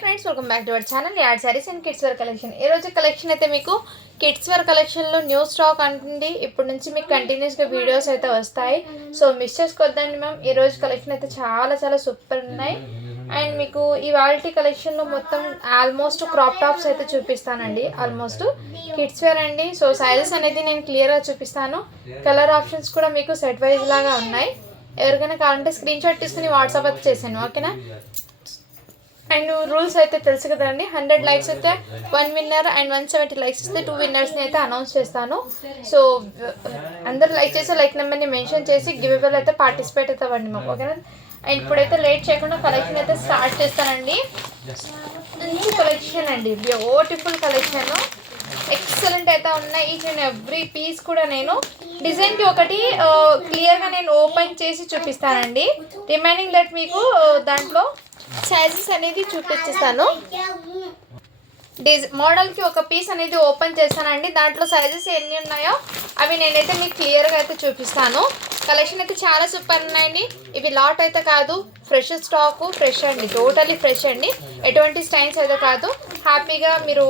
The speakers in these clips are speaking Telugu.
Friends welcome back to our channel యాడ్ sarees and kids wear collection. ఈ రోజు కలెక్షన్ అయితే మీకు కిడ్స్ వేర్ కలెక్షన్లో న్యూ స్టాక్ అంటుంది. ఇప్పటి నుంచి మీకు కంటిన్యూస్గా వీడియోస్ అయితే వస్తాయి, సో మిస్ చేసుకోవద్దండి మ్యామ్. ఈ రోజు కలెక్షన్ అయితే చాలా చాలా సూపర్ ఉన్నాయి. అండ్ మీకు ఈ వాల్టీ కలెక్షన్లో మొత్తం ఆల్మోస్ట్ క్రాప్ టాప్స్ అయితే చూపిస్తానండి. ఆల్మోస్ట్ కిడ్స్ వేర్ అండి. సో సైజెస్ అనేది నేను క్లియర్గా చూపిస్తాను. కలర్ ఆప్షన్స్ కూడా మీకు సెట్ వైజ్ లాగా ఉన్నాయి. ఎవరికైనా కావాలంటే స్క్రీన్ షాట్ తీసుకుని వాట్సాప్ అయితే చేశాను, ఓకేనా. అండ్ రూల్స్ అయితే తెలుసు కదండి. 100 లైక్స్ అయితే 1 విన్నర్ అండ్ 170 లైక్స్ ఇస్తే 2 విన్నర్స్ని అయితే అనౌన్స్ చేస్తాను. సో అందరు లైక్ చేసి లైక్ నెంబర్ని మెన్షన్ చేసి గివ్ అవేలో అయితే పార్టిసిపేట్ అవుతామండి మాకు, ఓకేనా. అండ్ ఇప్పుడైతే లేట్ చేయకుండా కలెక్షన్ అయితే స్టార్ట్ చేస్తానండి. మంచి కలెక్షన్ అండి, బ్యూటిఫుల్ కలెక్షన్, ఎక్సలెంట్ అయితే ఉన్నాయి. ఈచ్ అండ్ ఎవ్రీ పీస్ కూడా నేను డిజైన్కి ఒకటి క్లియర్గా నేను ఓపెన్ చేసి చూపిస్తానండి. రిమైనింగ్ దట్ మీకు దాంట్లో సైజెస్ అనేది చూపించేస్తాను. మోడల్కి ఒక పీస్ అనేది ఓపెన్ చేస్తానండి. దాంట్లో సైజెస్ ఎన్ని ఉన్నాయో అవి నేనైతే మీకు క్లియర్గా అయితే చూపిస్తాను. కలెక్షన్ అయితే చాలా సూపర్ ఉన్నాయండి. ఇవి లాట్ అయితే కాదు, ఫ్రెష్ స్టాకు, ఫ్రెష్ అండి, టోటలీ ఫ్రెష్ అండి. ఎటువంటి స్టైన్స్ అయితే కాదు. హ్యాపీగా మీరు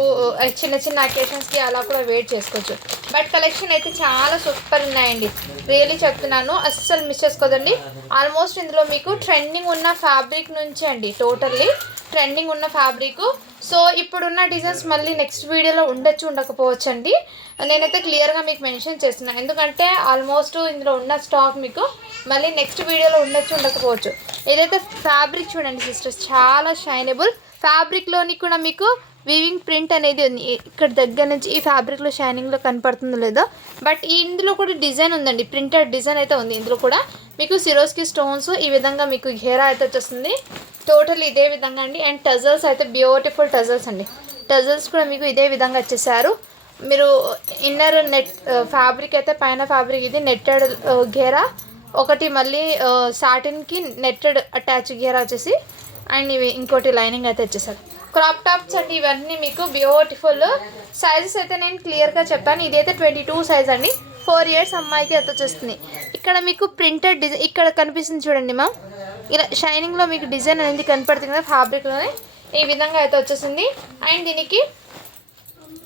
చిన్న చిన్న అకేషన్స్కి అలా కూడా వెయిట్ చేసుకోవచ్చు. బట్ కలెక్షన్ అయితే చాలా సూపర్ ఉన్నాయండి, రియల్లీ చెప్తున్నాను, అస్సలు మిస్ చేసుకోదండి. ఆల్మోస్ట్ ఇందులో మీకు ట్రెండింగ్ ఉన్న ఫ్యాబ్రిక్ నుంచి అండి, టోటల్లీ ట్రెండింగ్ ఉన్న ఫ్యాబ్రిక్. సో ఇప్పుడున్న డిజైన్స్ మళ్ళీ నెక్స్ట్ వీడియోలో ఉండొచ్చు, ఉండకపోవచ్చు అండి. నేనైతే క్లియర్గా మీకు మెన్షన్ చేస్తున్నాను, ఎందుకంటే ఆల్మోస్ట్ ఇందులో ఉన్న స్టాక్ మీకు మళ్ళీ నెక్స్ట్ వీడియోలో ఉండొచ్చు, ఉండకపోవచ్చు. ఏదైతే ఫ్యాబ్రిక్ చూడండి సిస్టర్స్, చాలా షైనబుల్ ఫ్యాబ్రిక్లోని కూడా మీకు వీవింగ్ ప్రింట్ అనేది ఉంది. ఇక్కడ దగ్గర నుంచి ఈ ఫ్యాబ్రిక్లో షైనింగ్లో కనపడుతుందో లేదో, బట్ ఇందులో కూడా డిజైన్ ఉందండి, ప్రింటెడ్ డిజైన్ అయితే ఉంది. ఇందులో కూడా మీకు సిరోస్కి స్టోన్స్ ఈ విధంగా మీకు ఘేరా అయితే వచ్చేస్తుంది, టోటల్ ఇదే విధంగా అండి. అండ్ టజల్స్ అయితే బ్యూటిఫుల్ టజల్స్ అండి, టజల్స్ కూడా మీకు ఇదే విధంగా వచ్చేసారు. మీరు ఇన్నర్ నెట్ ఫ్యాబ్రిక్ అయితే పైన ఫ్యాబ్రిక్ ఇది నెట్టెడ్ ఘేరా ఒకటి, మళ్ళీ సాటిన్కి నెట్టెడ్ అటాచ్ ఘేరా వచ్చేసి, అండ్ ఇవి ఇంకోటి లైనింగ్ అయితే వచ్చేసారు. క్రాప్ టాప్స్ అండి ఇవన్నీ మీకు బ్యూటిఫుల్. సైజెస్ అయితే నేను క్లియర్గా చెప్తాను. ఇదైతే 22 సైజ్ అండి, 4 ఇయర్స్ అమ్మాయికి అయితే వచ్చేస్తుంది. ఇక్కడ మీకు ప్రింటెడ్ డిజైన్ ఇక్కడ కనిపిస్తుంది చూడండి మ్యామ్, ఇలా షైనింగ్లో మీకు డిజైన్ అనేది కనపడుతుంది కదా ఫ్యాబ్రిక్లోనే, ఈ విధంగా అయితే వచ్చేసింది. అండ్ దీనికి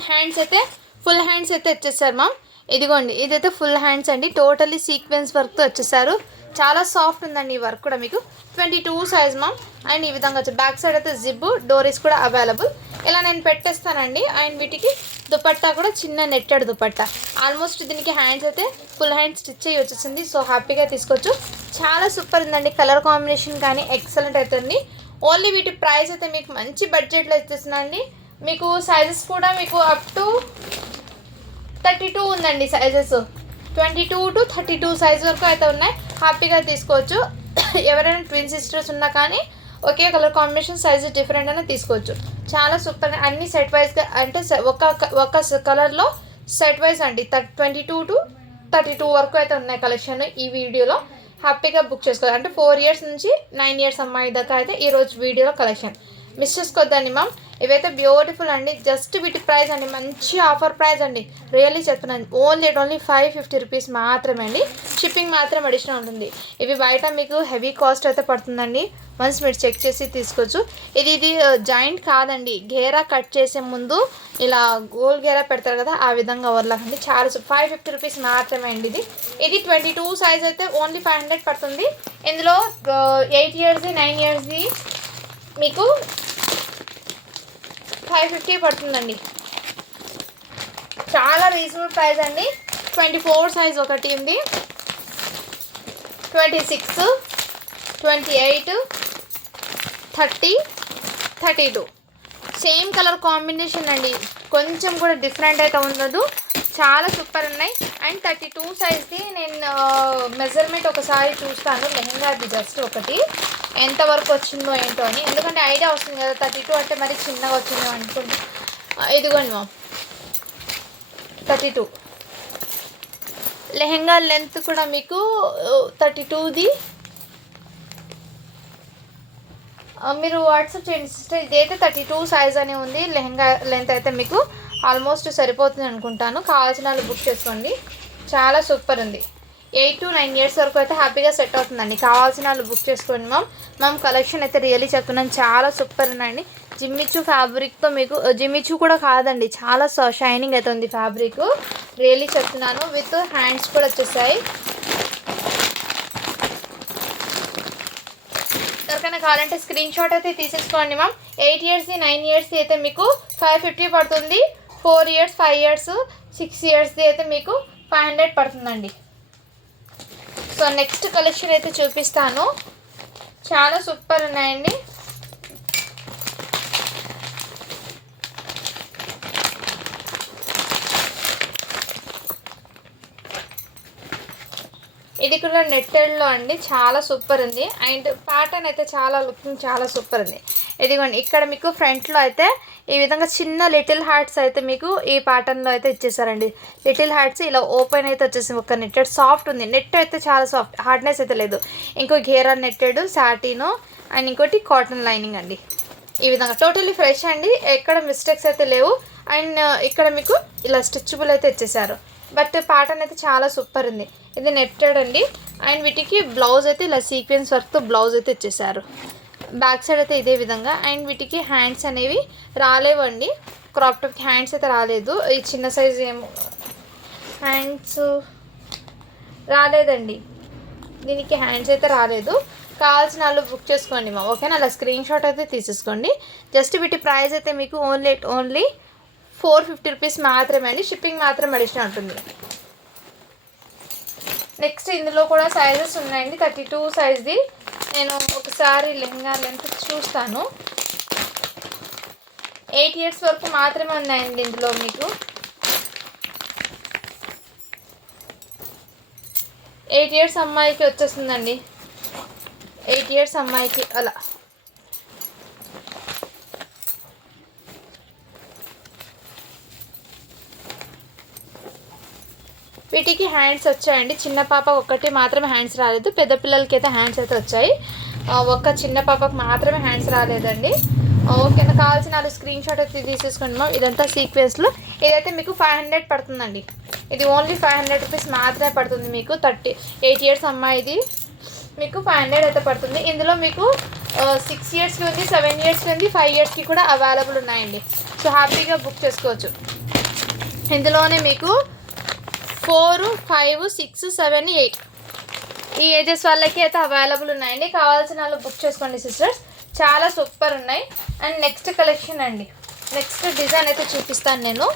హ్యాండ్స్ అయితే ఫుల్ హ్యాండ్స్ అయితే వచ్చేసారు మ్యామ్. ఇదిగోండి, ఇదైతే ఫుల్ హ్యాండ్స్ అండి, టోటలీ సీక్వెన్స్ వర్క్తో వచ్చేసారు. చాలా సాఫ్ట్ ఉందండి ఈ వర్క్ కూడా మీకు. 22 సైజ్ మ్యామ్. అండ్ ఈ విధంగా వచ్చి బ్యాక్ సైడ్ అయితే జిప్, డోరీస్ కూడా అవైలబుల్. ఇలా నేను పెట్టేస్తానండి. అండ్ వీటికి దుపట్టా కూడా చిన్న నెట్టెడ్ దుపట్టా. ఆల్మోస్ట్ దీనికి హ్యాండ్స్ అయితే ఫుల్ హ్యాండ్ స్టిచ్ అయ్యి వచ్చేసింది, సో హ్యాపీగా తీసుకోవచ్చు. చాలా సూపర్ ఉందండి, కలర్ కాంబినేషన్ కానీ ఎక్సలెంట్ అవుతుంది. ఓన్లీ వీటి ప్రైస్ అయితే మీకు మంచి బడ్జెట్లో ఇచ్చేస్తున్నాండి. మీకు సైజెస్ కూడా మీకు అప్ టు 32 ఉందండి సైజెస్, 22 to 32 సైజ్ వరకు అయితే ఉన్నాయి. హ్యాపీగా తీసుకోవచ్చు. ఎవరైనా ట్విన్ సిస్టర్స్ ఉన్నా కానీ ఒకే కలర్ కాంబినేషన్ సైజు డిఫరెంట్ అయినా తీసుకోవచ్చు. చాలా సూపర్, అన్ని సెట్ వైజ్గా అంటే ఒక కలర్లో సెట్ వైజ్ అండి. 22 to 32 వరకు అయితే ఉన్నాయి కలెక్షన్ ఈ వీడియోలో. హ్యాపీగా బుక్ చేసుకోవాలి. అంటే 4 ఇయర్స్ నుంచి 9 ఇయర్స్ అమ్మాయి దాకా అయితే ఈరోజు వీడియోలో కలెక్షన్ మిస్ చేసుకోవద్దండి మ్యామ్. ఇవైతే బ్యూటిఫుల్ అండి. జస్ట్ వీటి ప్రైస్ అండి మంచి ఆఫర్ ప్రైస్ అండి, రియల్లీ చెప్తున్నాను. ఓన్లీ 550 రూపీస్ మాత్రమే అండి. షిప్పింగ్ మాత్రం అడిషనల్ ఉంటుంది. ఇవి బయట మీకు హెవీ కాస్ట్ అయితే పడుతుందండి, వన్స్ మీరు చెక్ చేసి తీసుకోవచ్చు. ఇది జాయింట్ కాదండి, ఘేరా కట్ చేసే ముందు ఇలా గోల్ ఘేరా పెడతారు కదా, ఆ విధంగా ఓవర్లాక్ అండి. చాలా 550 రూపీస్ మాత్రమే అండి. ఇది 22 సైజ్ అయితే ఓన్లీ 500 పడుతుంది. ఇందులో 8 ఇయర్స్ది 9 ఇయర్స్ది మీకు 550 పడుతుందండి. చాలా రీజనబుల్ ప్రైస్ అండి. 24 సైజ్ ఒకటి ఉంది, 26, 28, 30, 32 సేమ్ కలర్ కాంబినేషన్ అండి, కొంచెం కూడా డిఫరెంట్ అయితే ఉండదు. చాలా సూపర్ ఉన్నాయి. అండ్ 32 సైజ్ది నేను మెజర్మెంట్ ఒకసారి చూస్తాను. లెహంగాది జస్ట్ ఒకటి ఎంతవరకు వచ్చిందో ఏంటో అని, ఎందుకంటే ఐడియా వస్తుంది కదా. 32 అంటే మరి చిన్నగా వచ్చిందో అనుకుంటా. ఇదిగోండి మా 32 లెహంగా లెంత్ కూడా మీకు 32ది మీరు వాట్సాప్ చేయండి సిస్టర్. ఇదైతే 32 సైజ్ అని ఉంది. లెహంగా లెంత్ అయితే మీకు ఆల్మోస్ట్ సరిపోతుంది అనుకుంటాను. కావాల్సిన వాళ్ళు బుక్ చేసుకోండి, చాలా సూపర్ ఉంది. 8 to 9 ఇయర్స్ వరకు అయితే హ్యాపీగా సెట్ అవుతుందండి. కావాల్సిన వాళ్ళు బుక్ చేసుకోండి మ్యామ్. కలెక్షన్ అయితే రియల్లీ చెప్తున్నాను, చాలా సూపర్ ఉన్నాయండి. జిమ్మిచూ ఫ్యాబ్రిక్తో మీకు జిమ్మిచూ కూడా కాదండి, చాలా షైనింగ్ అయితే ఉంది ఫ్యాబ్రిక్, రియలీ చెప్తున్నాను. విత్ హ్యాండ్స్ కూడా వచ్చేసాయి. ఎవరికైనా కావాలంటే స్క్రీన్ షాట్ అయితే తీసేసుకోండి మ్యామ్. 8 years 9 years అయితే మీకు 550 పడుతుంది. 4 years 5 years 6 years అయితే మీకు 500 పడుతుందండి. సో నెక్స్ట్ కలెక్షన్ అయితే చూపిస్తాను, చాలా సూపర్ ఉన్నాయండి. ఇది కూడా నెట్టెడ్లో అండి, చాలా సూపర్ ఉంది. అండ్ ప్యాటర్న్ అయితే చాలా లుకింగ్ చాలా సూపర్ ఉంది. ఇదిగోండి ఇక్కడ మీకు ఫ్రంట్లో అయితే ఈ విధంగా చిన్న లిటిల్ హార్ట్స్ అయితే మీకు ఈ ప్యాటర్న్లో అయితే ఇచ్చేసారండి. లిటిల్ హార్ట్స్ ఇలా ఓపెన్ అయితే వచ్చేసి ఒక నెట్టెడ్ సాఫ్ట్ ఉంది. నెట్ అయితే చాలా సాఫ్ట్, హార్డ్నెస్ అయితే లేదు. ఇంకో ఘేరా నెట్టెడ్ సాటిను అండ్ ఇంకోటి కాటన్ లైనింగ్ అండి. ఈ విధంగా టోటల్లీ ఫ్రెష్ అండి, ఎక్కడ మిస్టేక్స్ అయితే లేవు. అండ్ ఇక్కడ మీకు ఇలా స్టిచ్బుల్ అయితే ఇచ్చేసారు. బట్ ప్యాటర్న్ అయితే చాలా సూపర్ ఉంది. ఇది నెట్టెడ్ అండి. అండ్ వీటికి బ్లౌజ్ అయితే ఇలా సీక్వెన్స్ వర్క్తో బ్లౌజ్ అయితే ఇచ్చేసారు. బ్యాక్ సైడ్ అయితే ఇదే విధంగా. అండ్ వీటికి హ్యాండ్స్ అనేవి రాలేవండి, క్రాప్ టాప్కి హ్యాండ్స్ అయితే రాలేదు. ఈ చిన్న సైజు ఏమో హ్యాండ్స్ రాలేదండి, దీనికి హ్యాండ్స్ అయితే రాలేదు. కావాల్సిన వాళ్ళు బుక్ చేసుకోండి మా, ఓకేనా. అలా స్క్రీన్ షాట్ అయితే తీసేసుకోండి. జస్ట్ వీటి ప్రైస్ అయితే మీకు ఓన్లీ 450 రూపీస్ మాత్రమే అండి, షిప్పింగ్ మాత్రం అడిషనల్ ఉంటుంది. నెక్స్ట్ ఇందులో కూడా సైజెస్ ఉన్నాయండి, 32 సైజ్ది. నేను ఒకసారి లెహంగా లెంత్ చూస్తాను. 8 years వరకు మాత్రమే ఉన్నాయండి ఇందులో మీకు. 8 years అమ్మాయికి వచ్చేస్తుందండి, 8 years అమ్మాయికి అలా. వీటికి హ్యాండ్స్ వచ్చాయండి. చిన్న పాప ఒక్కటి మాత్రమే హ్యాండ్స్ రాలేదు, పెద్ద పిల్లలకి అయితే హ్యాండ్స్ అయితే వచ్చాయి. ఒక్క చిన్న పాపకు మాత్రమే హ్యాండ్స్ రాలేదండి. ఓకేనా, కావాల్సిన వాళ్ళు స్క్రీన్ షాట్ అయితే తీసేసుకోండి మ్యామ్. ఇదంతా సీక్వెన్స్లో, ఇదైతే మీకు 500 పడుతుందండి. ఇది ఓన్లీ 500 రూపీస్ మాత్రమే పడుతుంది మీకు. 8 years అమ్మాయిది మీకు 500 అయితే పడుతుంది. ఇందులో మీకు 6 yearsకి ఉంది, 7 yearsకి ఉంది, 5 yearsకి కూడా అవైలబుల్ ఉన్నాయండి. సో హ్యాపీగా బుక్ చేసుకోవచ్చు. ఇందులోనే మీకు 4, 5, 6, 7, 8 ఈ ఏజెస్ వాళ్ళకి అయితే అవైలబుల్ ఉన్నాయండి. కావాల్సిన వాళ్ళు బుక్ చేసుకోండి సిస్టర్స్, చాలా సూపర్ ఉన్నాయి. అండ్ నెక్స్ట్ కలెక్షన్ అండి, నెక్స్ట్ డిజైన్ అయితే చూపిస్తాను నేను.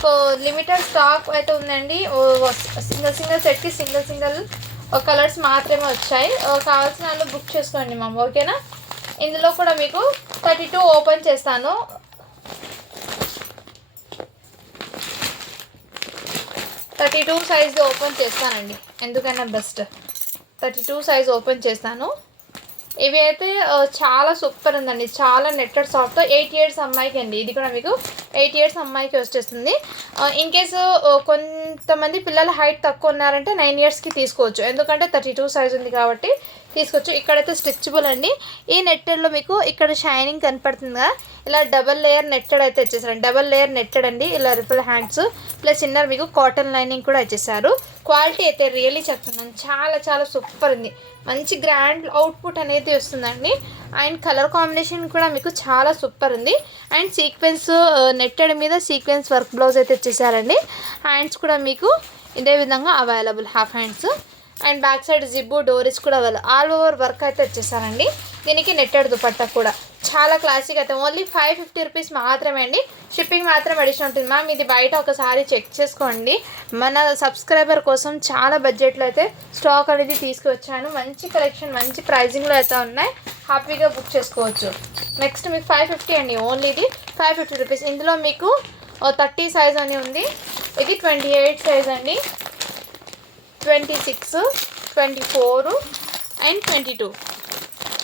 సో లిమిటెడ్ స్టాక్ అయితే ఉందండి. సింగిల్ సెట్కి సింగిల్ కలర్స్ మాత్రమే వచ్చాయి. కావాల్సిన వాళ్ళు బుక్ చేసుకోండి మ్యామ్, ఓకేనా. ఇందులో కూడా మీకు 32 ఓపెన్ చేస్తాను. 32 సైజ్ ఓపెన్ చేస్తానండి, ఎందుకైనా బెస్ట్. 32 సైజ్ ఓపెన్ చేస్తాను. ఇవి అయితే చాలా సూపర్ ఉందండి, చాలా నెట్టెడ్ సాఫ్ట్. 8 years అమ్మాయికి అండి, ఇది కూడా మీకు 8 years అమ్మాయికి వచ్చేస్తుంది. ఇన్ కేసు కొంతమంది పిల్లల హైట్ తక్కువ ఉన్నారంటే 9 yearsకి తీసుకోవచ్చు, ఎందుకంటే 32 సైజ్ ఉంది కాబట్టి తీసుకోవచ్చు. ఇక్కడైతే స్టిచ్బుల్ అండి. ఈ నెట్టెడ్లో మీకు ఇక్కడ షైనింగ్ కనపడుతుందిగా, ఇలా డబల్ లేయర్ నెట్టెడ్ అయితే ఇచ్చేసారు. డబల్ లేయర్ నెట్టెడ్ అండి, ఇలా రిపుల్ హ్యాండ్స్ ప్లస్ ఇన్నర్ మీకు కాటన్ లైనింగ్ కూడా ఇచ్చేసారు. క్వాలిటీ అయితే రియల్లీ చెప్తున్నాను, చాలా చాలా సూపర్ ఉంది. మంచి గ్రాండ్ అవుట్పుట్ అనేది వస్తుందండి. అండ్ కలర్ కాంబినేషన్ కూడా మీకు చాలా సూపర్ ఉంది. అండ్ సీక్వెన్స్ నెట్టెడ్ మీద సీక్వెన్స్ వర్క్ బ్లౌజ్ అయితే ఇచ్చేసారండి. హ్యాండ్స్ కూడా మీకు ఇదే విధంగా available, half hands. And back side జిబ్బు డోరీస్ కూడా ఆల్ ఓవర్ వర్క్ అయితే వచ్చేసారండి. దీనికి నెట్టెడ్ దుపట్టా కూడా చాలా క్లాసిక్ అయితే ఓన్లీ 550 రూపీస్ మాత్రమే అండి, షిప్పింగ్ మాత్రం అడిషనల్ ఉంటుంది మ్యామ్. ఇది బయట ఒకసారి చెక్ చేసుకోండి, మన సబ్స్క్రైబర్ కోసం చాలా బడ్జెట్లో అయితే స్టాక్ అనేది తీసుకువచ్చాను. మంచి కలెక్షన్ మంచి ప్రైజింగ్లో అయితే ఉన్నాయి, హ్యాపీగా బుక్ చేసుకోవచ్చు. నెక్స్ట్ మీకు 550 అండి, ఓన్లీ ఇది 550 రూపీస్. ఇందులో మీకు 30 సైజ్ అని ఉంది, ఇది 28 సైజ్ అండి, 26, 24 అండ్ 22.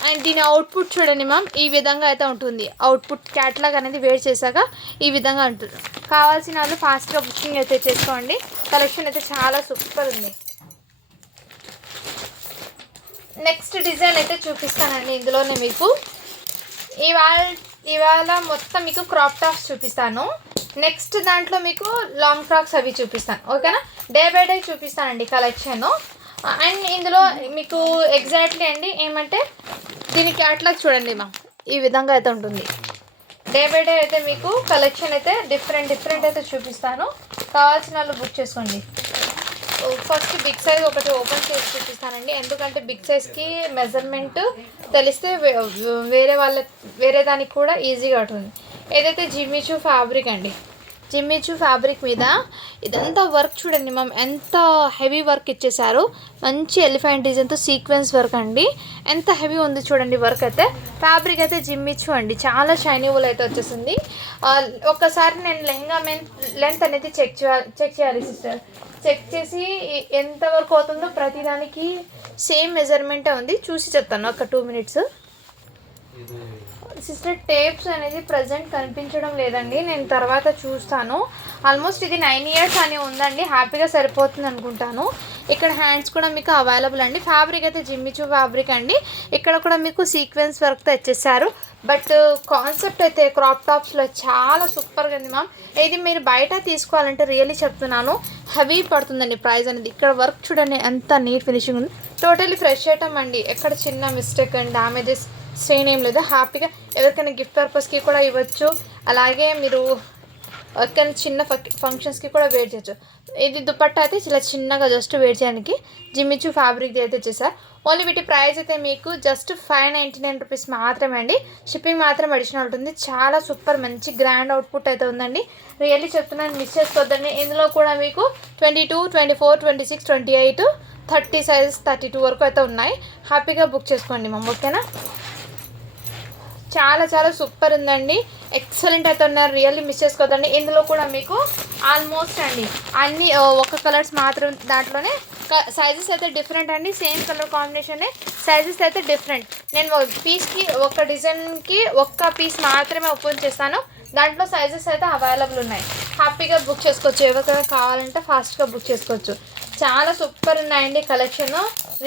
అండ్ దీని అవుట్పుట్ చూడండి మ్యామ్, ఈ విధంగా అయితే ఉంటుంది. అవుట్పుట్ క్యాట్లాగ్ అనేది వేర్ చేశాక ఈ విధంగా ఉంటుంది. కావాల్సిన వాళ్ళు ఫాస్ట్గా బుకింగ్ అయితే చేసుకోండి. కలెక్షన్ అయితే చాలా సూపర్ ఉంది. నెక్స్ట్ డిజైన్ అయితే చూపిస్తానండి. ఇందులోనే మీకు ఇవాళ మొత్తం మీకు క్రాప్ టాప్స్ చూపిస్తాను. నెక్స్ట్ దాంట్లో మీకు లాంగ్ ఫ్రాక్స్ అవి చూపిస్తాను, ఓకేనా. డే బై డే చూపిస్తానండి కలెక్షన్. అండ్ ఇందులో మీకు ఎగ్జాక్ట్లీ అండి ఏమంటే దీనికి అట్లా చూడండి మా, ఈ విధంగా అయితే ఉంటుంది. డే బై డే అయితే మీకు కలెక్షన్ అయితే డిఫరెంట్ అయితే చూపిస్తాను. కావాల్సిన వాళ్ళు బుక్ చేసుకోండి. ఫస్ట్ బిగ్ సైజ్ ఒకటి ఓపెన్ చేసి చూపిస్తానండి, ఎందుకంటే బిగ్ సైజ్కి మెజర్మెంట్ తెలిస్తే వేరే దానికి కూడా ఈజీగా ఉంటుంది. ఏదైతే జిమ్మిచూ ఫ్యాబ్రిక్ అండి, జిమ్మిచూ ఫ్యాబ్రిక్ మీద ఇదంతా వర్క్ చూడండి మ్యామ్, ఎంత హెవీ వర్క్ ఇచ్చేసారు. మంచి ఎలిఫెంట్ డిజైన్తో సీక్వెన్స్ వర్క్ అండి, ఎంత హెవీ ఉంది చూడండి వర్క్ అయితే. ఫ్యాబ్రిక్ అయితే జిమ్మిచూ అండి, చాలా షైనీబుల్ అయితే వచ్చేసింది. ఒక్కసారి నేను లెహంగా లెంత్ అనేది చెక్ చేయాలి సిస్టర్. చెక్ చేసి ఎంత వరకు అవుతుందో ప్రతిదానికి సేమ్ మెజర్మెంటే ఉంది, చూసి చెప్తాను ఒక 2 minutes. సిస్టర్ టేప్స్ అనేది ప్రజెంట్ కనిపించడం లేదండి, నేను తర్వాత చూస్తాను. ఆల్మోస్ట్ ఇది 9 years అని ఉందండి, హ్యాపీగా సరిపోతుంది అనుకుంటాను. ఇక్కడ హ్యాండ్స్ కూడా మీకు అవైలబుల్ అండి. ఫ్యాబ్రిక్ అయితే జిమ్మిచూ ఫ్యాబ్రిక్ అండి. ఇక్కడ కూడా మీకు సీక్వెన్స్ వర్క్తో ఇచ్చేసారు. బట్ కాన్సెప్ట్ అయితే క్రాప్ టాప్స్లో చాలా సూపర్గా ఉంది మ్యామ్. ఇది మీరు బయట తీసుకోవాలంటే రియల్లీ చెప్తున్నాను హెవీ పడుతుందండి ప్రైస్ అనేది. ఇక్కడ వర్క్ చూడండి ఎంత నీట్ ఫినిషింగ్ ఉంది, టోటల్లీ ఫ్రెష్ ఐటమ్ అండి. ఎక్కడ చిన్న మిస్టేక్ అండ్ డ్యామేజెస్ స్ట్రెయిన్ ఏం లేదు. హ్యాపీగా ఎవరికైనా గిఫ్ట్ పర్పస్కి కూడా ఇవ్వచ్చు, అలాగే మీరు ఎవరికైనా చిన్న ఫంక్షన్స్కి కూడా వేర్ చేయొచ్చు. ఇది దుపట్టా అయితే ఇలా చిన్నగా జస్ట్ వేర్ చేయడానికి జిమ్మిచూ ఫ్యాబ్రిక్ అయితే వచ్చేసారు. ఓన్లీ వీటి ప్రైస్ అయితే మీకు జస్ట్ 599 రూపీస్ మాత్రమే అండి. షిప్పింగ్ మాత్రం అడిషనల్ ఉంటుంది. చాలా సూపర్ మంచి గ్రాండ్ అవుట్పుట్ అయితే ఉందండి, రియల్లీ చెప్తున్నాను, మిస్ చేసుకోవద్దండి. ఇందులో కూడా మీకు 22, 24, 26, 28, 30 సైజెస్ 32 వరకు అయితే ఉన్నాయి. హ్యాపీగా బుక్ చేసుకోండి మ్యామ్, ఓకేనా. చాలా సూపర్ ఉందండి, ఎక్సలెంట్ అయితే ఉన్నారు, రియల్లీ మిస్ చేసుకోవద్దండి. ఇందులో కూడా మీకు ఆల్మోస్ట్ అండి అన్ని ఒక కలర్స్ మాత్రం, దాంట్లోనే సైజెస్ అయితే డిఫరెంట్ అండి. సేమ్ కలర్ కాంబినేషనే, సైజెస్ అయితే డిఫరెంట్. నేను పీస్కి ఒక డిజైన్కి ఒక్క పీస్ మాత్రమే ఓపెన్ చేస్తాను, దాంట్లో సైజెస్ అయితే అవైలబుల్ ఉన్నాయి. హ్యాపీగా బుక్ చేసుకోవచ్చు, ఎవరికైనా కావాలంటే ఫాస్ట్గా బుక్ చేసుకోవచ్చు. చాలా సూపర్ ఉన్నాయండి కలెక్షన్,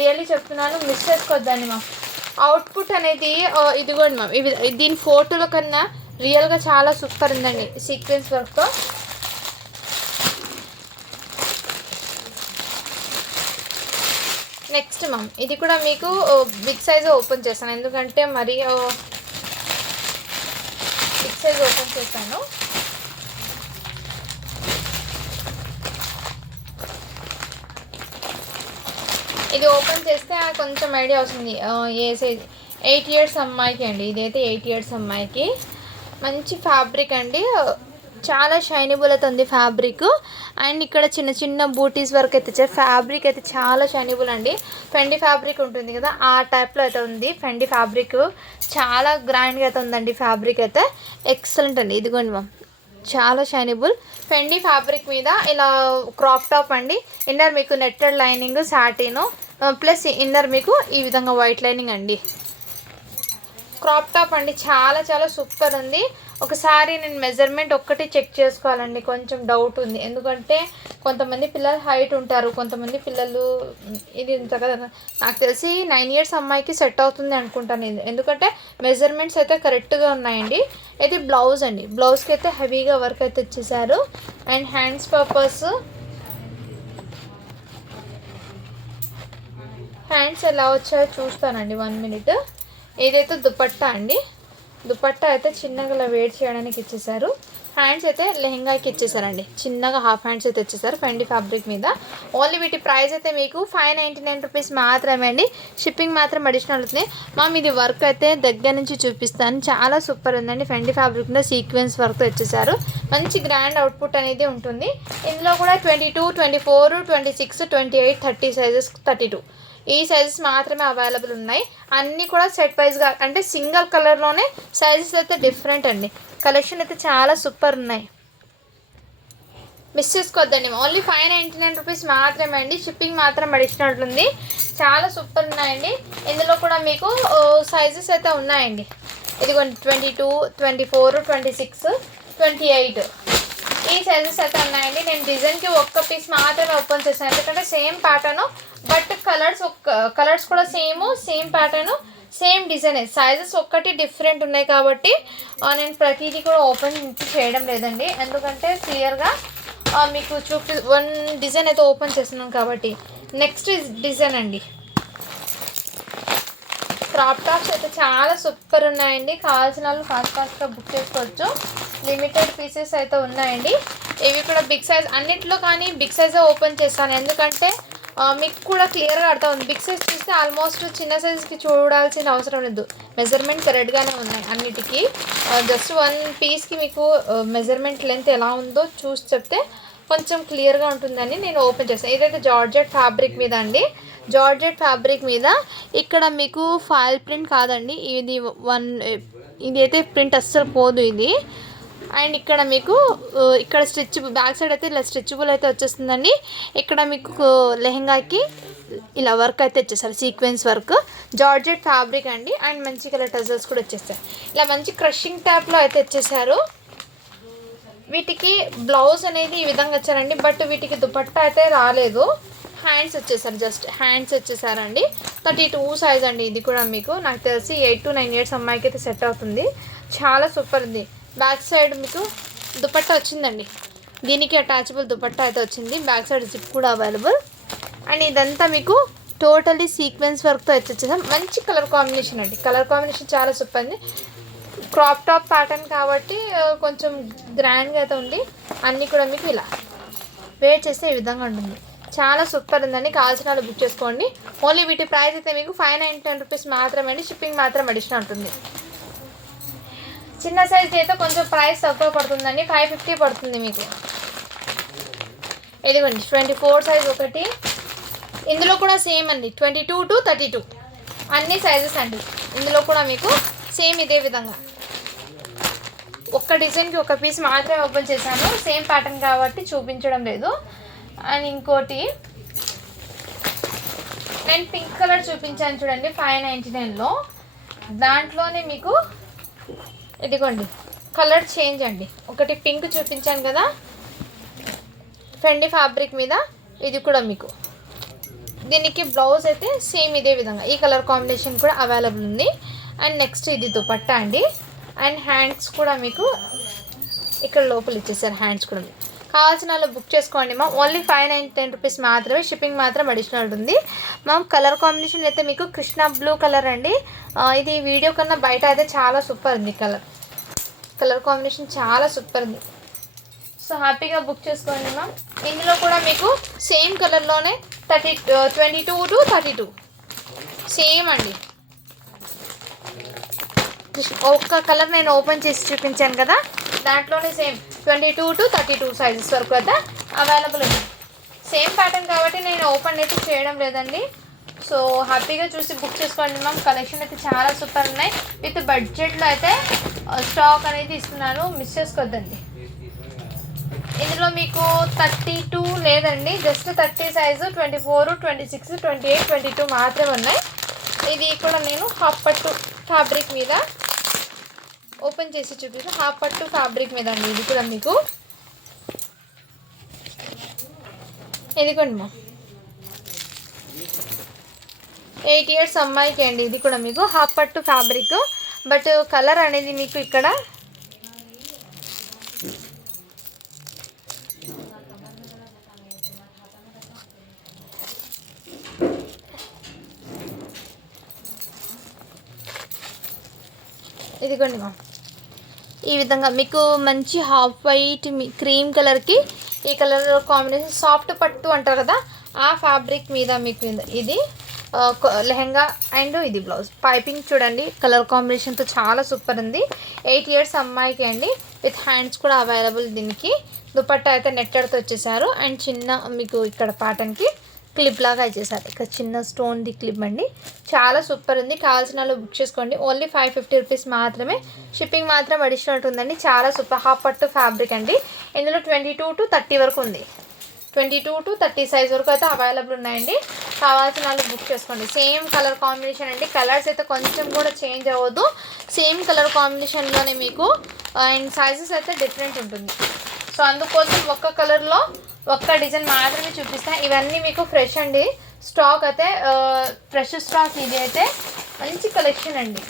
రియల్లీ చెప్తున్నాను, మిస్ చేసుకోవద్దండి మా. అవుట్పుట్ అనేది ఇదిగోండి మ్యామ్, ఇవి దీని ఫోటోల కన్నా రియల్గా చాలా సూపర్ ఉందండి సీక్వెన్స్ వర్క్తో. నెక్స్ట్ మ్యామ్ ఇది కూడా మీకు బిగ్ సైజ్ ఓపెన్ చేస్తాను, ఎందుకంటే మరి బిగ్ సైజ్ ఓపెన్ చేస్తాను. ఇది ఓపెన్ చేస్తే కొంచెం ఐడియా వస్తుంది ఏ సైజ్. 8 years అమ్మాయికి అండి, ఇదైతే 8 years అమ్మాయికి. మంచి ఫ్యాబ్రిక్ అండి, చాలా షైనబుల్ అయితే ఉంది ఫ్యాబ్రిక్. అండ్ ఇక్కడ చిన్న బూటీస్ వర్క్ అయితే ఇచ్చారు. ఫ్యాబ్రిక్ అయితే చాలా షైనబుల్ అండి, ఫెండి ఫ్యాబ్రిక్ ఉంటుంది కదా ఆ టైప్లో అయితే ఉంది. ఫెండి ఫ్యాబ్రిక్ చాలా గ్రాండ్గా అయితే ఉందండి, ఫ్యాబ్రిక్ అయితే ఎక్సలెంట్ అండి. ఇదిగోండి మ్యామ్, చాలా షైనబుల్ ఫెండి ఫ్యాబ్రిక్ మీద ఇలా క్రాప్ టాప్ అండి. ఇన్నర్ మీకు netted lining satin plus inner మీకు ఈ విధంగా వైట్ లైనింగ్ అండి. క్రాప్ టాప్ అండి, చాలా సూపర్ ఉంది. ఒకసారి నేను మెజర్మెంట్ ఒక్కటి చెక్ చేసుకోవాలండి, కొంచెం డౌట్ ఉంది. ఎందుకంటే కొంతమంది పిల్లలు హైట్ ఉంటారు, కొంతమంది పిల్లలు ఇది ఉంటుంది కదా. నాకు తెలిసి 9 years అమ్మాయికి సెట్ అవుతుంది అనుకుంటాను ఇది, ఎందుకంటే మెజర్మెంట్స్ అయితే కరెక్ట్గా ఉన్నాయండి. ఇది బ్లౌజ్ అండి, బ్లౌజ్కి అయితే హెవీగా వర్క్ అయితే ఇచ్చేసారు. అండ్ హ్యాండ్స్ పర్పస్ హ్యాండ్స్ ఎలా వచ్చాయో చూస్తానండి 1 minute. ఏదైతే దుపట్టా అండి, దుపట్టా అయితే చిన్నగా వేడి చేయడానికి ఇచ్చేసారు. హ్యాండ్స్ అయితే లెహంగాకి ఇచ్చేసారండి, చిన్నగా హాఫ్ హ్యాండ్స్ అయితే ఇచ్చేసారు ఫెండి ఫ్యాబ్రిక్ మీద. ఓన్లీ వీటి ప్రైస్ అయితే మీకు 599 రూపీస్ మాత్రమే అండి. షిప్పింగ్ మాత్రం అడిషనల్ అవుతుంది. ఇది వర్క్ అయితే దగ్గర నుంచి చూపిస్తాను, చాలా సూపర్ ఉందండి. ఫెండి ఫ్యాబ్రిక్ మీద సీక్వెన్స్ వర్క్తో ఇచ్చేసారు, మంచి గ్రాండ్ అవుట్పుట్ అనేది ఉంటుంది. ఇందులో కూడా 22, 24, 26, 28, 30 సైజెస్ 32 ఈ సైజెస్ మాత్రమే అవైలబుల్ ఉన్నాయి. అన్నీ కూడా సెట్ వైజ్గా అంటే సింగిల్ కలర్లోనే సైజెస్ అయితే డిఫరెంట్ అండి. కలెక్షన్ అయితే చాలా సూపర్ ఉన్నాయి, మిస్ చేసుకోవద్దండి. ఓన్లీ 599 రూపీస్ మాత్రమే అండి. షిప్పింగ్ మాత్రం అడిషనల్ ఉంటుంది. చాలా సూపర్ ఉన్నాయండి. ఇందులో కూడా మీకు సైజెస్ అయితే ఉన్నాయండి. ఇదిగోండి 22, 24, 26, 28 ఈ సైజెస్ అయితే ఉన్నాయండి. నేను డిజైన్కి ఒక్క పీస్ మాత్రమే ఓపెన్ చేశాను, ఎందుకంటే సేమ్ ప్యాటర్ను బట్ కలర్స్ కూడా same pattern same design. Sizes ఒక్కటి డిఫరెంట్ ఉన్నాయి కాబట్టి నేను ప్రతిదీ కూడా ఓపెన్ చేయడం లేదండి, ఎందుకంటే క్లియర్గా మీకు వన్ డిజైన్ అయితే ఓపెన్ చేస్తున్నాను కాబట్టి. నెక్స్ట్ డిజైన్ అండి, క్రాప్ టాప్స్ అయితే చాలా సూపర్ ఉన్నాయండి. కావాల్సిన వాళ్ళు ఫాస్ట్గా బుక్ చేసుకోవచ్చు. లిమిటెడ్ పీసెస్ అయితే ఉన్నాయండి. ఇవి కూడా బిగ్ సైజ్ అన్నిట్లో, కానీ బిగ్ సైజే ఓపెన్ చేస్తాను ఎందుకంటే మీకు కూడా క్లియర్గా అర్థం ఉంది. బిగ్ సైజ్ చూస్తే ఆల్మోస్ట్ చిన్న సైజ్కి చూడాల్సిన అవసరం లేదు. మెజర్మెంట్ కరెక్ట్గానే ఉన్నాయి అన్నిటికీ. జస్ట్ వన్ పీస్కి మీకు మెజర్మెంట్ లెంత్ ఎలా ఉందో చూసి చెప్తే కొంచెం క్లియర్గా ఉంటుందని నేను ఓపెన్ చేస్తాను. ఇదైతే జార్జెట్ ఫ్యాబ్రిక్ మీద అండి. జార్జెట్ ఫ్యాబ్రిక్ మీద ఇక్కడ మీకు ఫాయిల్ ప్రింట్ కాదండి, ఇది అయితే ప్రింట్ అస్సలు పోదు ఇది. అండ్ ఇక్కడ మీకు ఇక్కడ బ్యాక్ సైడ్ అయితే ఇలా స్ట్రెచబుల్ అయితే వచ్చేస్తుందండి. ఇక్కడ మీకు లెహెంగాకి ఇలా వర్క్ అయితే వచ్చేసారు, సీక్వెన్స్ వర్క్, జార్జెట్ ఫ్యాబ్రిక్ అండి. అండ్ మంచి కలర్ టజల్స్ కూడా వచ్చేస్తాయి. ఇలా మంచి క్రషింగ్ టైప్లో అయితే వచ్చేసారు. వీటికి బ్లౌజ్ అనేది ఈ విధంగా వచ్చారండి. బట్ వీటికి దుపట్టా అయితే రాలేదు. హ్యాండ్స్ వచ్చేసారు, జస్ట్ హ్యాండ్స్ వచ్చేసారండి. 32 సైజ్ అండి. ఇది కూడా మీకు నాకు తెలిసి 8 to 9 years అమ్మాయికి అయితే సెట్ అవుతుంది. చాలా సూపర్ ఉంది. బ్యాక్ సైడ్ మీకు దుపట్టా వచ్చిందండి. దీనికి అటాచబుల్ దుపట్టా అయితే వచ్చింది. బ్యాక్ సైడ్ జిప్ కూడా అవైలబుల్. అండ్ ఇదంతా మీకు టోటలీ సీక్వెన్స్ వర్క్తో అయితే వచ్చేసాం. మంచి కలర్ కాంబినేషన్ అండి. కలర్ కాంబినేషన్ చాలా సూపర్ ఉంది. క్రాప్ టాప్ ప్యాటర్న్ కాబట్టి కొంచెం గ్రాండ్గా అయితే ఉంది. అన్నీ కూడా మీకు ఇలా వేర్ చేస్తే ఈ విధంగా ఉంటుంది. చాలా సూపర్ ఉందండి. కావాల్సిన వాళ్ళు బుక్ చేసుకోండి. ఓన్లీ వీటి ప్రైస్ అయితే మీకు 599 రూపీస్ మాత్రమే అండి. షిప్పింగ్ మాత్రం అడిషనల్ ఉంటుంది. చిన్న సైజ్ అయితే కొంచెం ప్రైస్ తక్కువ పడుతుందండి, 550 పడుతుంది మీకు. ఇదిగోండి 24 సైజ్ ఒకటి. ఇందులో కూడా సేమ్ అండి, 22 to 32 అన్ని సైజెస్ అండి. ఇందులో కూడా మీకు సేమ్ ఇదే విధంగా ఒక్క డిజైన్కి ఒక పీస్ మాత్రమే ఓపెన్ చేశాను. సేమ్ ప్యాటర్న్ కాబట్టి చూపించడం లేదు. అండ్ ఇంకోటి నేను పింక్ కలర్ చూపించాను చూడండి 599లో. దాంట్లోనే మీకు ఇదిగోండి కలర్ చేంజ్ అండి. ఒకటి పింక్ చూపించాను కదా ఫెండి ఫ్యాబ్రిక్ మీద, ఇది కూడా మీకు దీనికి బ్లౌజ్ అయితే సేమ్ ఇదే విధంగా ఈ కలర్ కాంబినేషన్ కూడా అవైలబుల్ ఉంది. అండ్ నెక్స్ట్ ఇది దుపట్టా అండి. అండ్ హ్యాండ్స్ కూడా మీకు ఇక్కడ లోపల ఇచ్చేసారు. హ్యాండ్స్ కూడా కావాల్సిన వాళ్ళు బుక్ చేసుకోండి మ్యామ్. ఓన్లీ 599 రూపీస్ మాత్రమే. షిప్పింగ్ మాత్రం అడిషనల్ ఉంటుంది మ్యామ్. కలర్ కాంబినేషన్ అయితే మీకు కృష్ణ బ్లూ కలర్ అండి. ఇది వీడియో కన్నా బయట అయితే చాలా సూపర్ ఉంది. కలర్ కాంబినేషన్ చాలా సూపర్ ఉంది. సో హ్యాపీగా బుక్ చేసుకోండి మ్యామ్. ఇందులో కూడా మీకు సేమ్ కలర్లోనే 22 to 32 సేమ్ అండి. ఒక్క కలర్ నేను ఓపెన్ చేసి చూపించాను కదా, దాంట్లోనే సేమ్ 22 to 32 సైజెస్ వరకు అయితే అవైలబుల్ ఉంది. సేమ్ ప్యాటర్న్ కాబట్టి నేను ఓపెన్ అయితే చేయడం లేదండి. సో హ్యాపీగా చూసి బుక్ చేసుకోండి మ్యామ్. కలెక్షన్ అయితే చాలా సూపర్ ఉన్నాయి. విత్ బడ్జెట్లో అయితే స్టాక్ అనేది ఇస్తున్నాను, మిస్ చేసుకోవద్దండి. ఇందులో మీకు 32 లేదండి, జస్ట్ 30 సైజు, 24, 26, 28, 22 మాత్రమే ఉన్నాయి. ఇది కూడా నేను హాఫ్ పట్టు ఫ్యాబ్రిక్ మీద ఓపెన్ చేసి చూపిస్తాను. హాఫ్ పట్టు ఫ్యాబ్రిక్ మీద అండి. ఇది కూడా మీకు ఇదిగోండి మా 8 years అమ్మాయికి అండి. ఇది కూడా మీకు హాఫ్ పట్టు ఫ్యాబ్రిక్. బట్ కలర్ అనేది మీకు ఇక్కడ ఇదిగోండి మా ఈ విధంగా మీకు మంచి హాఫ్ వైట్ క్రీమ్ కలర్కి ఈ కలర్ కాంబినేషన్ సాఫ్ట్ పట్టు అంటారు కదా, ఆ ఫ్యాబ్రిక్ మీద మీకు ఇది లెహంగా అండ్ ఇది బ్లౌజ్. పైపింగ్ చూడండి కలర్ కాంబినేషన్తో చాలా సూపర్ ఉంది. 8 years అమ్మాయికి అండి. విత్ హ్యాండ్స్ కూడా అవైలబుల్. దీనికి దుపట్టా అయితే నెట్టెడ్తో వచ్చేసారు. అండ్ చిన్న మీకు ఇక్కడ ప్యాటర్న్కి క్లిప్ లాగా ఇచ్చేసారు. ఇక్కడ చిన్న స్టోన్ది క్లిప్ అండి. చాలా సూపర్ ఉంది. కావాల్సిన వాళ్ళు బుక్ చేసుకోండి. ఓన్లీ 550 రూపీస్ మాత్రమే. షిప్పింగ్ మాత్రం అడిషనల్ ఉంటుందండి. చాలా సూపర్ హాఫ్ పట్టు ఫ్యాబ్రిక్ అండి. ఇందులో 22 to 30 వరకు ఉంది. 22 to 30 సైజ్ వరకు అయితే అవైలబుల్ ఉన్నాయండి. కావాల్సిన వాళ్ళు బుక్ చేసుకోండి. సేమ్ కలర్ కాంబినేషన్ అండి. కలర్స్ అయితే కొంచెం కూడా చేంజ్ అవ్వదు. సేమ్ కలర్ కాంబినేషన్లోనే మీకు అండ్ సైజెస్ అయితే డిఫరెంట్ ఉంటుంది. సో అందుకోసం ఒక్క కలర్లో ఒక్క డిజైన్ మాత్రమే చూపిస్తాను. ఇవన్నీ మీకు ఫ్రెష్ అండి. స్టాక్ అయితే ఫ్రెష్ స్టాక్. ఇది అయితే మంచి కలెక్షన్ అండి.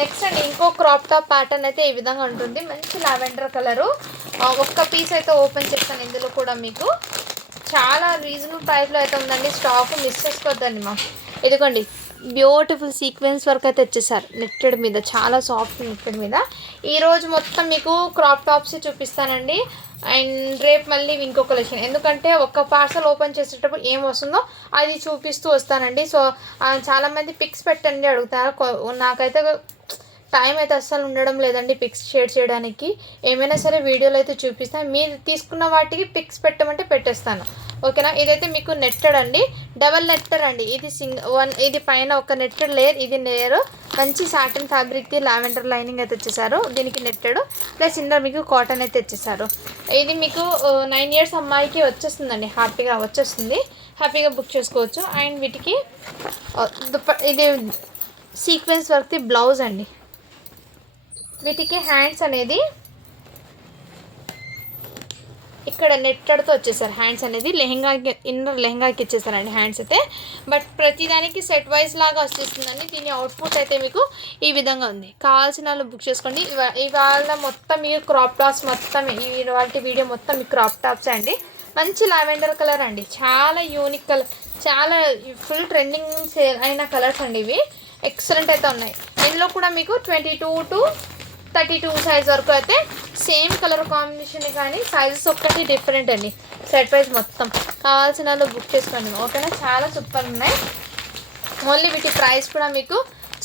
నెక్స్ట్ అండి ఇంకో క్రాప్ టాప్ ప్యాటర్న్ అయితే ఈ విధంగా ఉంటుంది. మంచి లావెండర్ కలరు. ఒక్క పీస్ అయితే ఓపెన్ చేస్తాను. ఇందులో కూడా మీకు చాలా రీజనబుల్ ప్రైస్లో అయితే ఉందండి. స్టాక్ మిస్ చేసుకోవద్దండి మా. ఇదిగోండి బ్యూటిఫుల్ సీక్వెన్స్ వర్క్ అయితే వచ్చేసారు నెట్టెడ్ మీద, చాలా సాఫ్ట్ నెట్టెడ్ మీద. ఈరోజు మొత్తం మీకు క్రాప్ టాప్స్ చూపిస్తానండి. అండ్ రేపు మళ్ళీ ఇంకో కలెక్షన్, ఎందుకంటే ఒక పార్సల్ ఓపెన్ చేసేటప్పుడు ఏం వస్తుందో అది చూపిస్తూ వస్తానండి. సో చాలామంది పిక్స్ పెట్టండి అడుగుతారు, నాకైతే టైం అయితే అస్సలు ఉండడం లేదండి పిక్స్ షేర్ చేయడానికి. ఏమైనా సరే వీడియోలో అయితే చూపిస్తాను, మీరు తీసుకున్న వాటికి పిక్స్ పెట్టమంటే పెట్టేస్తాను, ఓకేనా. ఇదైతే మీకు నెట్టెడ్ అండి, డబల్ నెట్టెడ్ అండి. ఇది ఇది పైన ఒక నెట్టెడ్ లేయర్, ఇది లేయర్ మంచి సాటిన్ ఫ్యాబ్రిక్ది లావెండర్ లైనింగ్ అయితే వచ్చేసారు. దీనికి నెట్టెడ్ ప్లస్ ఇందులో మీకు కాటన్ అయితే వచ్చేసారు. ఇది మీకు 9 years అమ్మాయికి వచ్చేస్తుందండి, హ్యాపీగా వచ్చేస్తుంది, హ్యాపీగా బుక్ చేసుకోవచ్చు. అండ్ వీటికి ఇది సీక్వెన్స్ వర్క్ది బ్లౌజ్ అండి. వీటికి హ్యాండ్స్ అనేది ఇక్కడ నెట్టెడ్తో వచ్చేసారు. హ్యాండ్స్ అనేది లెహంగాకి, ఇన్నర్ లెహంగాకి ఇచ్చేసారండి హ్యాండ్స్ అయితే. బట్ ప్రతిదానికి సెట్ వైజ్ లాగా వచ్చేస్తుందండి. దీని అవుట్పుట్ అయితే మీకు ఈ విధంగా ఉంది. కావాల్సిన వాళ్ళు బుక్ చేసుకోండి. ఇవాళ మొత్తం మీకు క్రాప్ టాప్స్ మొత్తం, ఇవాళ వీడియో మొత్తం మీకు క్రాప్ టాప్స్ అండి. మంచి లావెండర్ కలర్ అండి, చాలా యూనిక్ కలర్, చాలా ఫుల్ ట్రెండింగ్ అయిన కలర్స్ అండి ఇవి. ఎక్సలెంట్ అయితే ఉన్నాయి. ఇందులో కూడా మీకు 22 to 32 సైజ్ వరకు అయితే సేమ్ కలర్ కాంబినేషన్, కానీ సైజెస్ ఒక్కటి డిఫరెంట్ అండి. సెట్ వైజ్ మొత్తం కావాల్సిన వాళ్ళు బుక్ చేసుకోండి, ఓకేనా. చాలా సూపర్ ఉన్నాయి. ఓన్లీ వీటి ప్రైస్ కూడా మీకు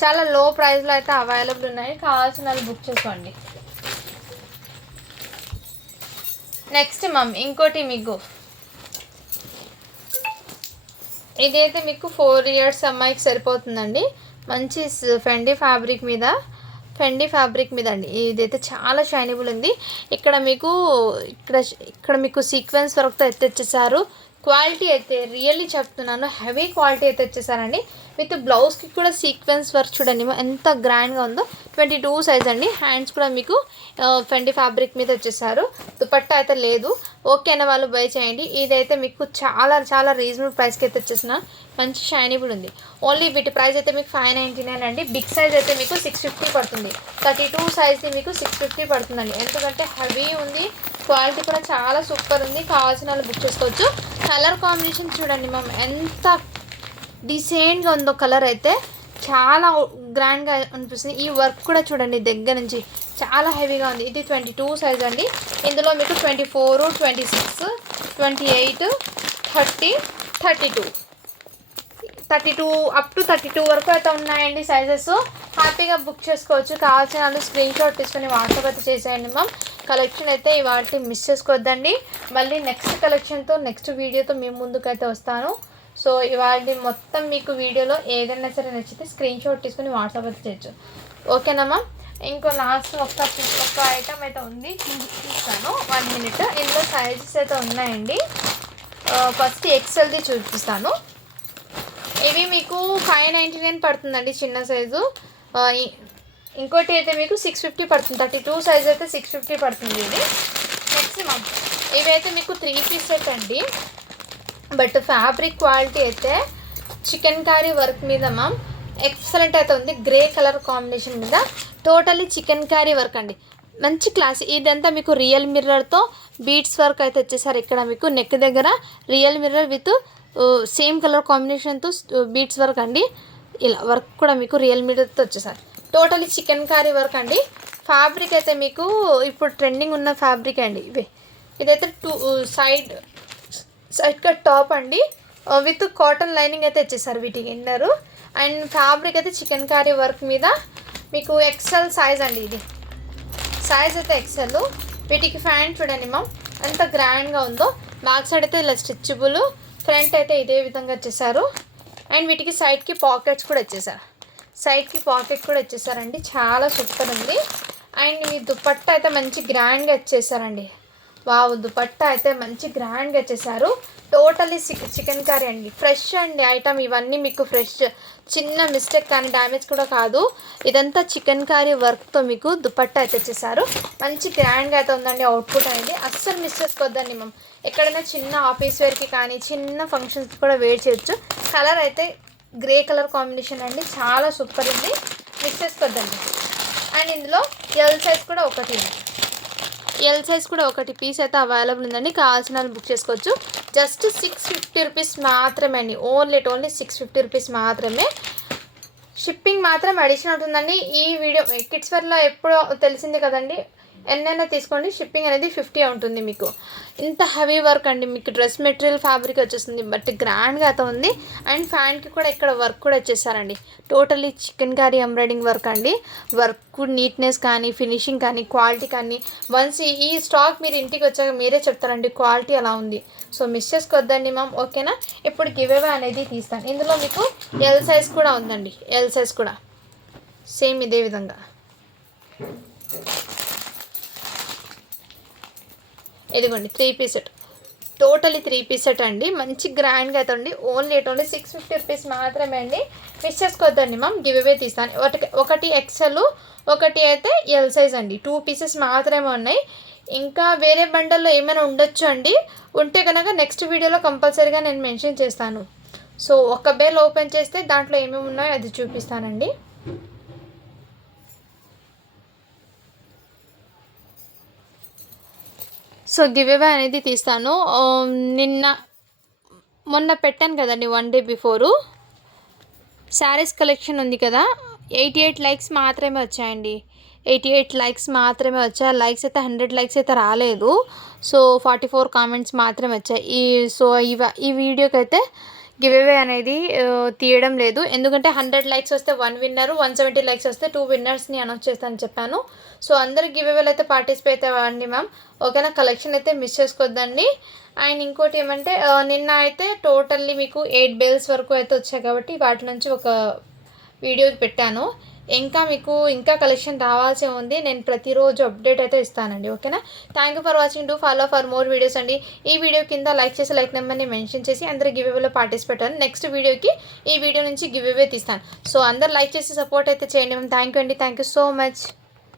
చాలా లో ప్రైస్లో అయితే అవైలబుల్ ఉన్నాయి, కావాల్సిన వాళ్ళు బుక్ చేసుకోండి. నెక్స్ట్ ఇంకోటి మీకు ఇదైతే మీకు 4 years అమ్మాయికి సరిపోతుందండి. మంచి ఫెండీ ఫ్యాబ్రిక్ మీద అండి. ఇదైతే చాలా షైనబుల్ ఉంది. ఇక్కడ మీకు సీక్వెన్స్ వర్క్తో అయితే వచ్చేసారు. క్వాలిటీ అయితే రియల్లీ చెప్తున్నాను, హెవీ క్వాలిటీ అయితే వచ్చేసారండి. విత్ బ్లౌజ్కి కూడా సీక్వెన్స్ వర్క్ చూడండి ఎంత గ్రాండ్గా ఉందో. 22 సైజ్ అండి. హ్యాండ్స్ కూడా మీకు ఫెండీ ఫ్యాబ్రిక్ మీద వచ్చేసారు. దుపట్టా అయితే లేదు, ఓకే అనే వాళ్ళు బై చేయండి. ఇదైతే మీకు చాలా చాలా రీజనబుల్ ప్రైస్కి అయితే వచ్చేసిన మంచి షైనబుల్ ఉంది. ఓన్లీ వీటి ప్రైస్ అయితే మీకు 599 అండి. బిగ్ సైజ్ అయితే మీకు 650 పడుతుంది. 32 సైజ్ది మీకు 650 పడుతుందండి. ఎందుకంటే హెవీ ఉంది, క్వాలిటీ కూడా చాలా సూపర్ ఉంది. కావాల్సిన వాళ్ళు బుక్ చేసుకోవచ్చు. కలర్ కాంబినేషన్ చూడండి ఎంత డిసెంట్గా ఉందో. కలర్ అయితే చాలా గ్రాండ్గా అనిపిస్తుంది. ఈ వర్క్ కూడా చూడండి దగ్గర నుంచి చాలా హెవీగా ఉంది. ఇది 22 సైజ్ అండి. ఇందులో మీకు 24, 26, 28, 30, 32 అప్ టు 32 వరకు అయితే ఉన్నాయండి సైజెస్. హ్యాపీగా బుక్ చేసుకోవచ్చు. కావాల్సిన వాళ్ళు స్క్రీన్ షాట్ తీసుకొని వాట్సాప్ అయితే చేసేయండి కలెక్షన్ అయితే ఇవాళ మిస్ చేసుకోవద్దండి. మళ్ళీ నెక్స్ట్ కలెక్షన్తో నెక్స్ట్ వీడియోతో మీ ముందుకైతే వస్తాను. సో ఇవాళ మొత్తం మీకు వీడియోలో ఏదైనా సరే నచ్చితే స్క్రీన్ షాట్ తీసుకొని వాట్సాప్ అయితే చేయొచ్చు, ఓకేనా. ఇంకో లాస్ట్ ఒక్క ఐటమ్ అయితే ఉంది, చూపిస్తాను 1 minute. ఇందులో సైజెస్ అయితే ఉన్నాయండి. ఫస్ట్ ఎక్సెల్ది చూపిస్తాను. ఇవి మీకు 599 పడుతుందండి చిన్న సైజు. ఇంకోటి అయితే మీకు 650 పడుతుంది. 32 సైజ్ అయితే 650 పడుతుంది ఇది. నెక్స్ట్ ఇవైతే మీకు 3 piece సెట్ అండి. బట్ ఫ్యాబ్రిక్ క్వాలిటీ అయితే చికెన్ కారీ వర్క్ మీద ఎక్సలెంట్ అయితే ఉంది. గ్రే కలర్ కాంబినేషన్ మీద టోటల్లీ చికెన్ కారీ వర్క్ అండి, మంచి క్లాస్. ఇదంతా మీకు రియల్ మిర్రర్తో బీడ్స్ వర్క్ అయితే వచ్చేసారు. ఇక్కడ మీకు నెక్ దగ్గర real mirror with same colour కాంబినేషన్తో బీడ్స్ వర్క్ అండి. ఇలా వర్క్ కూడా మీకు రియల్ మిర్రర్తో వచ్చేసారు. టోటల్లీ చికెన్ కారీ వర్క్ అండి. ఫ్యాబ్రిక్ అయితే మీకు ఇప్పుడు ట్రెండింగ్ ఉన్న ఫ్యాబ్రిక్ అండి ఇవి. ఇదైతే సైడ్ కట్ టాప్ అండి, విత్ కాటన్ లైనింగ్ అయితే ఇచ్చేసారు వీటికి ఇన్నరు. అండ్ ఫ్యాబ్రిక్ అయితే చికెన్ కారీ వర్క్ మీద మీకు ఎక్సెల్ సైజ్ అండి. ఇది సైజ్ అయితే ఎక్సెల్. వీటికి ఫ్యాంట్ చూడండి ఎంత గ్రాండ్గా ఉందో. బ్యాక్ సైడ్ అయితే ఇలా స్ట్రెచబుల్, ఫ్రంట్ అయితే ఇదే విధంగా వచ్చేసారు. అండ్ వీటికి సైడ్కి పాకెట్స్ కూడా ఇచ్చేసారు. ఇచ్చేసారండి, చాలా సూపర్ ఉంది. అండ్ ఈ దుపట్టా అయితే మంచి గ్రాండ్గా ఇచ్చేసారండి. వావ్, దుపట్టా అయితే మంచి గ్రాండ్గా ఇచ్చేసారు. టోటలీ చికెన్ కర్రీ అండి, ఫ్రెష్ అండి ఐటమ్. ఇవన్నీ మీకు ఫ్రెష్, చిన్న మిస్టేక్ కానీ డ్యామేజ్ కూడా కాదు. ఇదంతా చికెన్ కర్రీ వర్క్తో మీకు దుపట్టా అయితే ఇచ్చేసారు. మంచి గ్రాండ్గా అయితే ఉందండి అవుట్పుట్ అనేది. అస్సలు మిస్ చేసుకోవద్దండి ఎక్కడైనా చిన్న ఆఫీస్ వేర్కి కానీ చిన్న ఫంక్షన్స్కి కూడా వేర్ చేయొచ్చు. కలర్ అయితే గ్రే కలర్ కాంబినేషన్ అండి, చాలా సూపర్ ఉంది, మిస్ చేసుకోవద్దండి. అండ్ ఇందులో ఎల్ సైజ్ కూడా ఒకటి పీస్ అయితే అవైలబుల్ ఉందండి. కావాల్సిన వాళ్ళు బుక్ చేసుకోవచ్చు. జస్ట్ 650 రూపీస్ మాత్రమే అండి. ఓన్లీ 650 రూపీస్ మాత్రమే. షిప్పింగ్ మాత్రం అడిషనల్ ఉంటుందండి. ఈ వీడియో కిడ్స్ వేర్లో ఎప్పుడో తెలిసింది కదండి, ఎన్నైనా తీసుకోండి, షిప్పింగ్ అనేది 50 ఉంటుంది మీకు. ఇంత హెవీ వర్క్ అండి, మీకు డ్రెస్ మెటీరియల్ ఫ్యాబ్రిక్ వచ్చేస్తుంది, బట్ గ్రాండ్గా అయితే ఉంది. అండ్ ఫ్యాన్కి కూడా ఇక్కడ వర్క్ కూడా వచ్చేసారండి, totally chikankari embroidering work అండి. వర్క్ నీట్నెస్ కానీ, ఫినిషింగ్ కానీ, క్వాలిటీ కానీ, వన్స్ ఈ స్టాక్ మీరు ఇంటికి వచ్చాక మీరే చెప్తారండి క్వాలిటీ అలా ఉంది. సో మిస్ చేసుకోవద్దండి మ్యామ్, ఓకేనా. ఇప్పుడు గివ్ అవే అనేది తీస్తాను. ఇందులో మీకు ఎల్ సైజ్ కూడా ఉందండి, ఎల్ సైజ్ కూడా సేమ్ ఇదే విధంగా. ఇదిగోండి 3 piece set, totally 3 piece set అండి, మంచి గ్రాండ్గా అయితే అండి. ఓన్లీ 650 రూపీస్ మాత్రమే అండి, మిస్ చేసుకోవద్దండి మ్యామ్. గివ్ అవే తీస్తాను. ఒకటి ఎక్సెల్, ఒకటి అయితే ఎల్ సైజ్ అండి, 2 పీసెస్ మాత్రమే ఉన్నాయి. ఇంకా వేరే బండల్లో ఏమైనా ఉండొచ్చు అండి, ఉంటే కనుక నెక్స్ట్ వీడియోలో కంపల్సరీగా నేను మెన్షన్ చేస్తాను. సో ఒక బేల్ ఓపెన్ చేస్తే దాంట్లో ఏమేమి ఉన్నాయో అది చూపిస్తానండి. సో గివ్ అవే అనేది తీస్తాను. మొన్న పెట్టాను కదండి 1 డే బిఫోరు, శారీస్ కలెక్షన్ ఉంది కదా, 88 లైక్స్ మాత్రమే వచ్చాయండి, 88 లైక్స్ మాత్రమే వచ్చాయి. లైక్స్ అయితే 100 లైక్స్ అయితే రాలేదు. సో 44 కామెంట్స్ మాత్రమే వచ్చాయి. ఈ వీడియోకి అయితే గివ్ అవే అనేది తీయడం లేదు, ఎందుకంటే 100 లైక్స్ వస్తే 1 విన్నర్, 170 లైక్స్ వస్తే 2 విన్నర్స్ని అనౌన్స్ చేస్తానని చెప్పాను. సో అందరు గివ్ అవేలు అయితే పార్టిసిపేట్ అవ్వండి మ్యామ్, ఓకేనా. కలెక్షన్ అయితే మిస్ చేసుకోవద్దండి. అండ్ ఇంకోటి ఏమంటే నిన్న అయితే టోటల్లీ మీకు 8 బేల్స్ వరకు అయితే వచ్చాయి కాబట్టి వాటి నుంచి ఒక వీడియో పెట్టాను. ఇంకా కలెక్షన్ రావాల్సి ఉంది, నేను ప్రతిరోజు అప్డేట్ అయితే ఇస్తానండి, ఓకేనా. Thank you for watching, do follow for more videos అండి. ఈ వీడియో కింద లైక్ చేసి లైక్ నెంబర్ని మెన్షన్ చేసి అందరూ గివ్ అవేలో పార్టిసిపేట్ అవ్వండి. నెక్స్ట్ వీడియోకి ఈ వీడియో నుంచి గివ్ అవే తీస్తాను. సో అందరు లైక్ చేసి సపోర్ట్ అయితే చేయండి మ్యామ్. థ్యాంక్ యూ అండి, థ్యాంక్ యూ సో మచ్.